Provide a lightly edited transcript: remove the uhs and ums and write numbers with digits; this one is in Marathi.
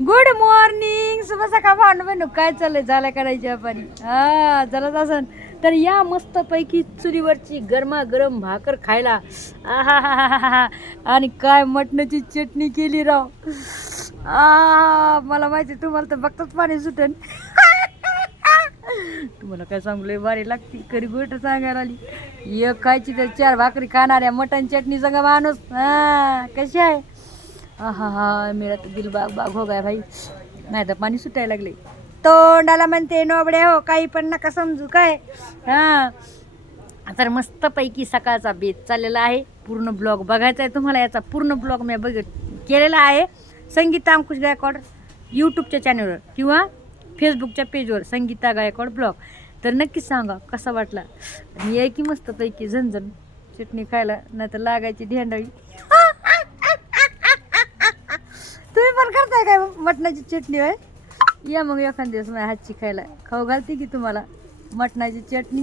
गुड मॉर्निंग, शुभ सकाळ भावना बहिण. काय चाललंय? झालं करायची पाणी? हा झालंच असन तर या मस्तपैकी चुलीवरची गरमागरम भाकर खायला. आहा, आणि काय मटणाची चटणी केली राव. मला माहिती तुम्हाला तर बघताच पाणी सुटन. तुम्हाला काय सांगू, लय भारी लागती. खरी गोष्ट सांगायला आली. एक खायची तर 4 भाकरी खाणाऱ्या मटण चटणी संग माणूस. कशी आहे? हा मेरा तर दिल बाग बाग हो गया भाई. नाही तर पाणी सुटायला लागले तोंडाला. म्हणते नोबडे हो, काही पण नका समजू काय. तर मस्तपैकी सकाळचा बेत चाललेला आहे. पूर्ण ब्लॉग बघायचा आहे तुम्हाला. याचा पूर्ण ब्लॉग मी केलेला आहे संगीता अंकुश गायकवाड यूट्यूबच्या चॅनलवर किंवा फेसबुकच्या पेजवर संगीता गायकवाड ब्लॉग. तर नक्कीच सांगा कसा वाटला. आणि याय की मस्तपैकी झणझण चटणी खायला, नाही तर लागायची ढेंडाळी. तुम्ही पण करताय काय मटणाची चटणी? होय, या मग एखाद दिवस माझ्या हातची खायला. खाऊ घालते की तुम्हाला मटणाची चटणी.